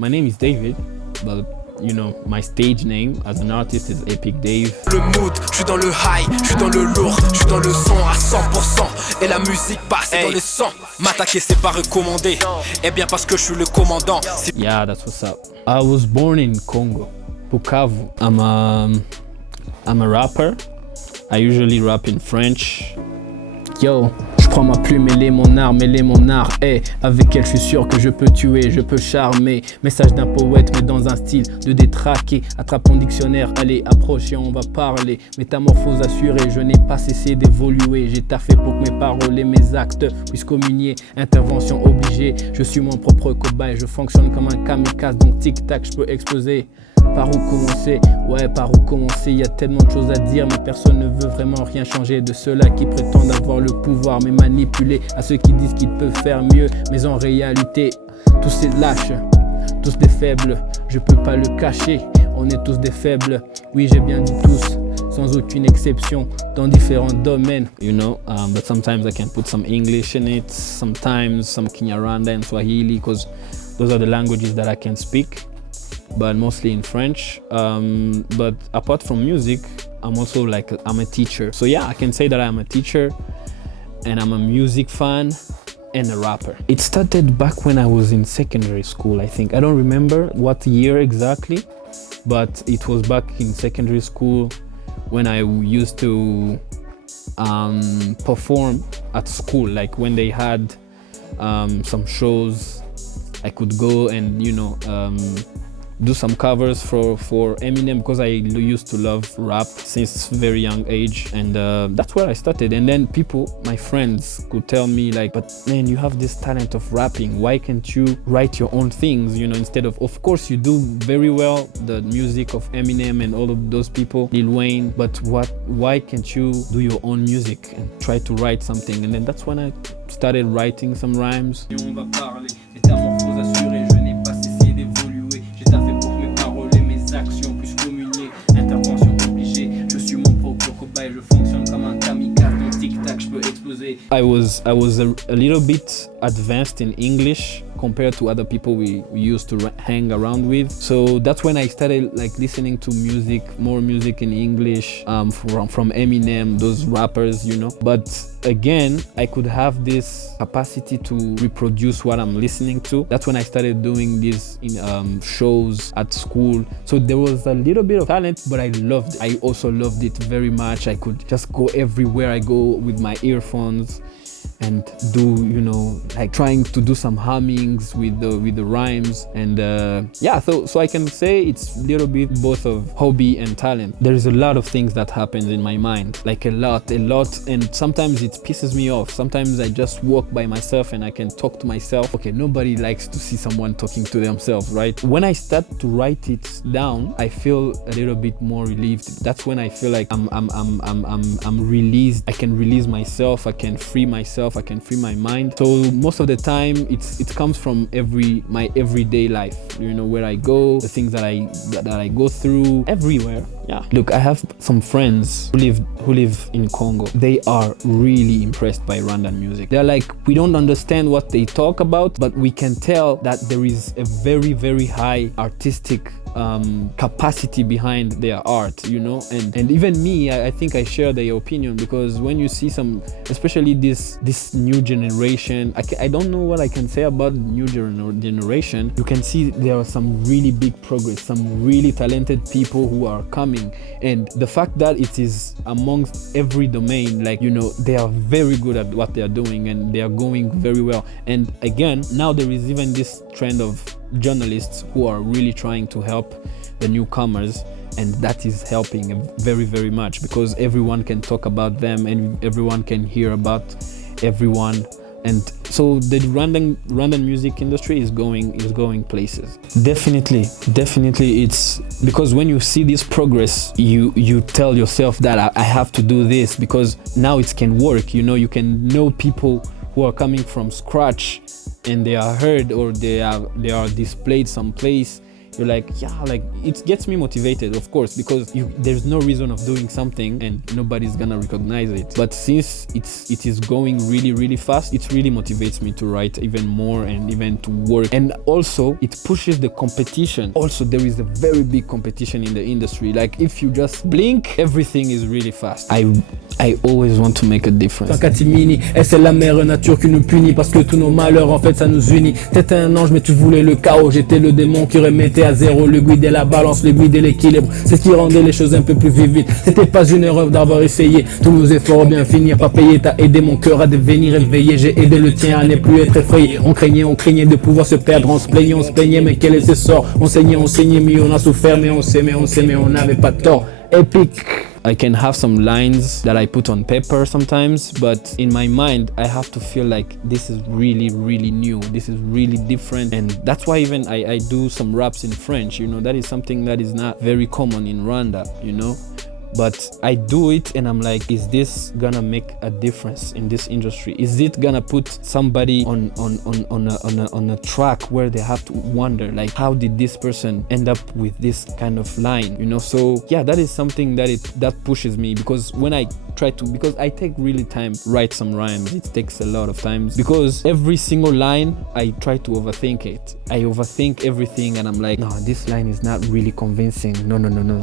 My name is David, but you know, my stage name as an artist is Epic Dave. Le mood, je suis dans le high, je suis dans le lourd, je suis dans le son à 100%. Et la musique passe dans le sang. M'attaquer c'est pas recommandé. Eh bien parce que je suis le commandant. Yeah, that's what's up. I was born in Congo, Bukavu. I'm a rapper. I usually rap in French. Yo, je prends ma plume et mon art, hey, avec elle je suis sûr que je peux tuer, je peux charmer. Message d'un poète mais dans un style de détraqué. Attrape ton dictionnaire, allez approche et on va parler. Métamorphose assurée, je n'ai pas cessé d'évoluer. J'ai taffé pour que mes paroles et mes actes puissent communier. Intervention obligée, je suis mon propre cobaye. Je fonctionne comme un kamikaze, donc tic tac je peux exploser. Par où commencer? Ouais, par où commencer? Y a tellement de choses à dire, mais personne ne veut vraiment rien changer. De ceux-là qui prétendent avoir le pouvoir, mais manipuler à ceux qui disent qu'ils peuvent faire mieux. Mais en réalité, tous ces lâches, tous des faibles, je peux pas le cacher. On est tous des faibles, oui j'ai bien dit tous, sans aucune exception, dans différents domaines. You know, but sometimes I can put some English in it, sometimes some Kinyarwanda and Swahili, because those are the languages that I can speak. But mostly in French. But apart from music, I'm also I'm a teacher. So yeah, I can say that I'm a teacher and I'm a music fan and a rapper. It started back when I was in secondary school, I think. I don't remember what year exactly, but it was back in secondary school when I used to perform at school. Like when they had some shows, I could go and, you know, do some covers for Eminem, because I used to love rap since very young age, and that's where I started. And then people, my friends, could tell me like, but man, you have this talent of rapping, why can't you write your own things, you know, instead of course you do very well the music of Eminem and all of those people, Lil Wayne, but why can't you do your own music and try to write something? And then that's when I started writing some rhymes. On va parler, métamorphose assurée, je n'ai pas cessé d'évoluer. J'ai taffé pour que mes paroles et mes actions puissent communier. Intervention obligée, je suis mon propre cobaye, je fonctionne comme un kamikaze, mon tic-tac, je peux exploser. I was a little bit advanced in English compared to other people we used to hang around with. So that's when I started like listening to music, more music in English, from Eminem, those rappers, you know. But again, I could have this capacity to reproduce what I'm listening to. That's when I started doing these shows at school. So there was a little bit of talent, but I loved it. I also loved it very much. I could just go everywhere I go with my earphones and do, you know, like trying to do some hummings with the rhymes, and yeah, so I can say it's a little bit both of hobby and talent. There is a lot of things that happens in my mind, like a lot, and sometimes it pisses me off. Sometimes I just walk by myself and I can talk to myself. Okay, nobody likes to see someone talking to themselves, right? When I start to write it down, I feel a little bit more relieved. That's when I feel like I'm released. I can release myself, I can free myself, I can free my mind. So most of the time it comes from my everyday life, you know, where I go, the things that I go through everywhere. Yeah, look, I have some friends who live in Congo. They are really impressed by Rwandan music. They're like, we don't understand what they talk about, but we can tell that there is a very, very high artistic capacity behind their art, you know. And even me, I think I share their opinion, because when you see some, especially this new generation, I don't know what I can say about the new generation. You can see there are some really big progress, some really talented people who are coming, and the fact that it is amongst every domain, like, you know, they are very good at what they are doing and they are going very well. And again, now there is even this trend of journalists who are really trying to help the newcomers, and that is helping very, very much, because everyone can talk about them and everyone can hear about everyone. And so the Rwandan music industry is going places. Definitely it's because when you see this progress, you tell yourself that I have to do this, because now it can work, you know. You can know people who are coming from scratch and they are heard, or they are displayed someplace you're like, yeah, like it gets me motivated, of course, because there's no reason of doing something and nobody's gonna recognize it. But since it is going really, really fast, it really motivates me to write even more and even to work. And also it pushes the competition. Also, there is a very big competition in the industry. Like if you just blink, everything is really fast. I always want to make a difference. Catimini, et c'est la mère nature qui nous punit parce que tous nos malheurs en fait ça nous unit. T'étais un ange mais tu voulais le chaos, j'étais le démon qui remettait à zéro le guide et la balance, le guide et l'équilibre. C'est ce qui rendait les choses un peu plus vivides. C'était pas une erreur d'avoir essayé, tous nos efforts bien finir pas payés. T'as aidé mon cœur à devenir éveillé, j'ai aidé le tien à ne plus être effrayé. On craignait de pouvoir se perdre, on se plaignait mais quel est ce sort. On saignait mais on a souffert, mais on s'aimait, on n'avait pas tort. Epic. I can have some lines that I put on paper sometimes, but in my mind, I have to feel like this is really, really new. This is really different. And that's why even I do some raps in French, you know, that is something that is not very common in Rwanda, you know. But I do it and I'm like, is this gonna make a difference in this industry? Is it gonna put somebody on a track where they have to wonder, like, how did this person end up with this kind of line, you know? So yeah, that is something that pushes me, because when I try to, because I take really time write some rhymes, it takes a lot of times, because every single line I try to overthink it. I overthink everything and I'm like, no, this line is not really convincing. No,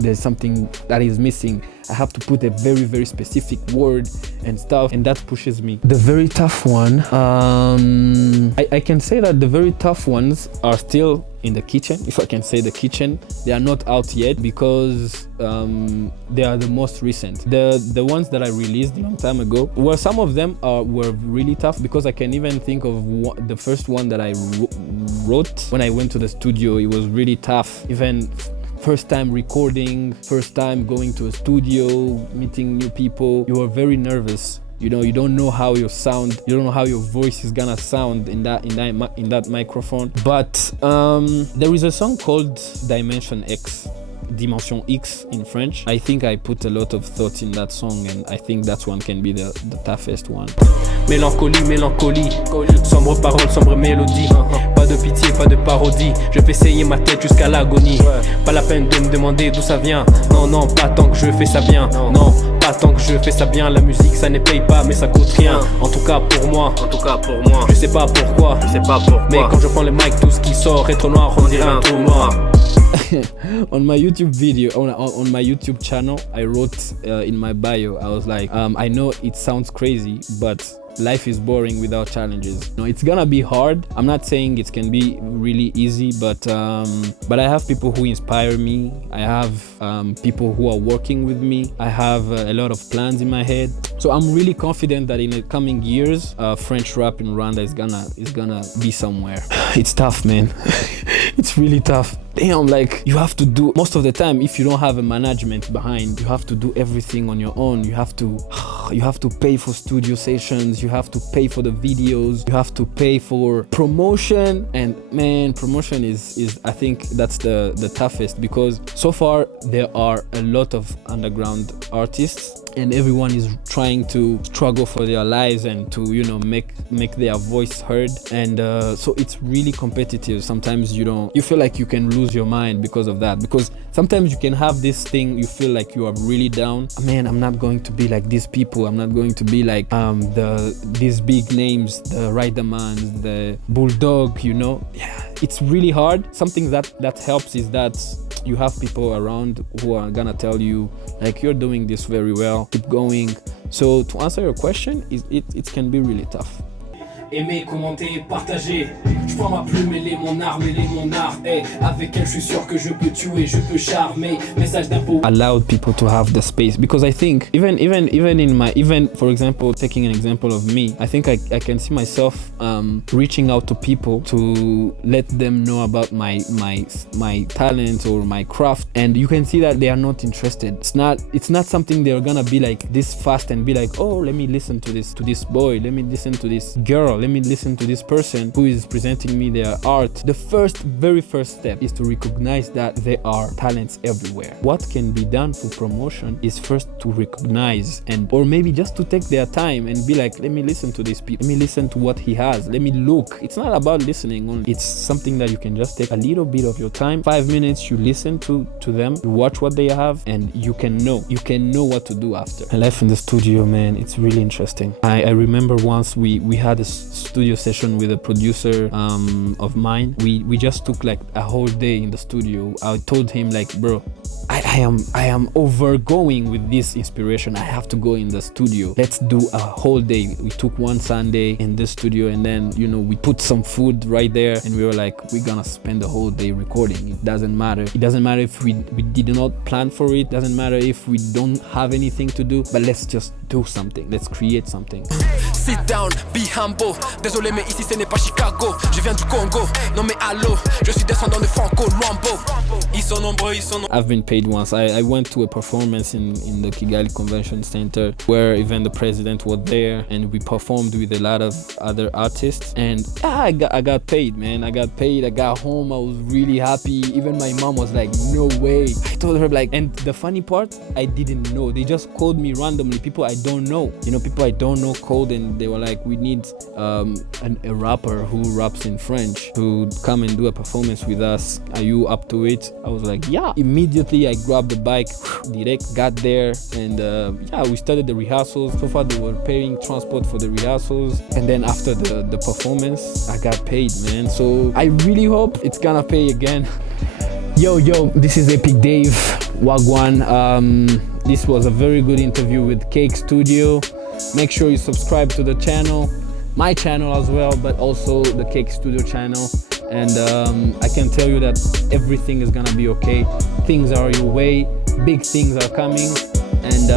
there's something that is missing. I have to put a very, very specific word and stuff, and that pushes me. The very tough one, I can say that the very tough ones are still in the kitchen, if I can say the kitchen. They are not out yet because they are the most recent. The ones that I released a long time ago, well, some of them were really tough, because I can even think of the first one that I wrote when I went to the studio. It was really tough. Even first time recording, first time going to a studio, meeting new people, you are very nervous. You know, you don't know how your sound, you don't know how your voice is gonna sound in that microphone. But there is a song called Dimension X in French. I think I put a lot of thought in that song, and I think that one can be the toughest one. Mélancolie, sombre parole, sombre mélodie. Pas de pitié, pas de parodie. Je fais saigner ma tête jusqu'à l'agonie. Pas la peine de me demander d'où ça vient. Non, pas tant que je fais ça bien. Non, pas tant que je fais ça bien. La musique ça ne paye pas, mais ça coûte rien. En tout cas pour moi. Je sais pas pourquoi. Mais quand je prends le mic, tout ce qui sort est trop noir. On dirait un trou noir. On my YouTube video, on my YouTube channel, I wrote in my bio, I was like, I know it sounds crazy, but life is boring without challenges. No, it's gonna be hard. I'm not saying it can be really easy, but I have people who inspire me. I have people who are working with me. I have a lot of plans in my head. So I'm really confident that in the coming years, French rap in Rwanda is gonna be somewhere. It's tough, man. It's really tough. Damn, like you have to do most of the time. If you don't have a management behind, you have to do everything on your own. You have to pay for studio sessions. You have to pay for the videos. You have to pay for promotion. And man, promotion is I think that's the toughest, because so far there are a lot of underground artists, and everyone is trying to struggle for their lives and to, you know, make their voice heard. And so it's really competitive. Sometimes you feel like you can lose your mind because of that, because sometimes you can have this thing, you feel like you are really down. Man, I'm not going to be like these people. I'm not going to be like these big names, the Ridermans, the Bulldog, you know. Yeah, it's really hard. Something that helps is that you have people around who are gonna tell you, like, you're doing this very well, keep going. So to answer your question, it can be really tough. Aimer, commenter, partager. Je prends ma plume, elle est mon arme, elle est mon art. Hey, avec elle, je suis sûr que je peux tuer, je peux charmer. Message d'impôt. Allowed people to have the space, because I think even for example, taking an example of me, I think I can see myself reaching out to people to let them know about my talent or my craft, and you can see that they are not interested. It's not something they're gonna be like this fast and be like, oh, let me listen to this boy, let me listen to this girl, let me listen to this person who is presenting supporting me, their art. The very first step is to recognize that there are talents everywhere. What can be done for promotion is first to recognize or maybe just to take their time and be like, let me listen to this people, let me listen to what he has, let me look. It's not about listening only. It's something that you can just take a little bit of your time, 5 minutes, you listen to them, you watch what they have, and you can know what to do after. My life in the studio, man, it's really interesting. I remember once we had a studio session with a producer of mine. We just took like a whole day in the studio. I told him like, bro, I am overgoing with this inspiration. I have to go in the studio. Let's do a whole day. We took one Sunday in the studio, and then we put some food right there, and we were like, we're gonna spend the whole day recording. It doesn't matter if we did not plan for it. Doesn't matter if we don't have anything to do, but let's just do something. Let's create something. Sit down, be humble. Désolé mais ici ce n'est pas Chicago. Je viens du Congo, non mais allô. Je suis descendant de Franco Luambo. Ils sont nombreux, ils sont nombreux. I've been paid once. I went to a performance in the Kigali Convention Center where even the president was there, and we performed with a lot of other artists, and I got paid, man. I got paid. I got home, I was really happy. Even my mom was like, no way. I told her like, and the funny part, I didn't know. They just called me randomly. People I don't know, people I don't know called, and they were like, we need a rapper who raps in French to come and do a performance with us. Are you up to it? I was like, yeah. Immediately I grabbed the bike, direct got there, and we started the rehearsals. So far they were paying transport for the rehearsals, and then after the performance I got paid, man. So I really hope it's gonna pay again. Yo, this is Epic Dave, Wagwan. This was a very good interview with Cake Studio. Make sure you subscribe to the channel, my channel as well, but also the Cake Studio channel. And I can tell you that everything is gonna be okay. Things are your way, big things are coming, and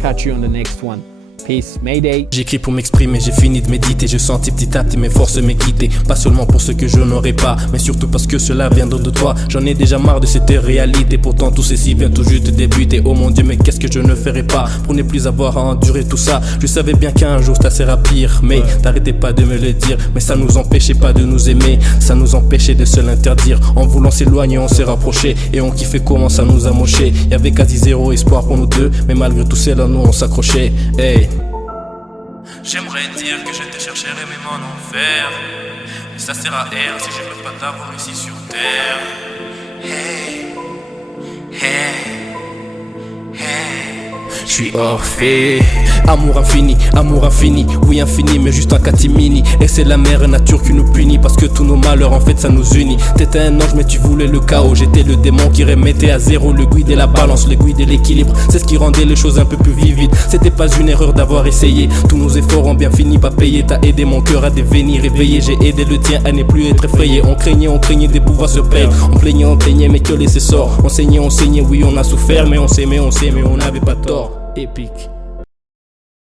catch you on the next one. Peace, Mayday. J'écris pour m'exprimer, j'ai fini de méditer. Je sentis petit à petit mes forces me quitter. Pas seulement pour ce que je n'aurais pas, mais surtout parce que cela viendra de toi. J'en ai déjà marre de cette réalité. Pourtant tout ceci vient tout juste de débuter. Oh mon Dieu, mais qu'est-ce que je ne ferais pas pour ne plus avoir à endurer tout ça. Je savais bien qu'un jour ça sera pire, mais t'arrêtais pas de me le dire. Mais ça nous empêchait pas de nous aimer, ça nous empêchait de se l'interdire. En voulant s'éloigner, on s'est rapproché, et on kiffait comment ça nous a moché. Y'avait quasi zéro espoir pour nous deux, mais malgré tout cela, nous on s'accrochait. Hey. J'aimerais dire que je te chercherai même en enfer, mais ça sert à rien si je peux pas t'avoir ici sur terre. Hey, hey, hey. Je suis Orphée. Amour infini, oui infini, mais juste un catimini. Et c'est la mère nature qui nous punit, parce que tous nos malheurs en fait ça nous unit. T'étais un ange mais tu voulais le chaos, j'étais le démon qui remettait à zéro le guide et la balance, le guide et l'équilibre. C'est ce qui rendait les choses un peu plus vivides. C'était pas une erreur d'avoir essayé, tous nos efforts ont bien fini pas payés. T'as aidé mon cœur à devenir éveillé, j'ai aidé le tien à ne plus être effrayé. On craignait des pouvoirs se perdre, on plaignait mais que laisser sort. On saignait, oui on a souffert, mais on s'aimait, mais on n'avait pas tort. Épique.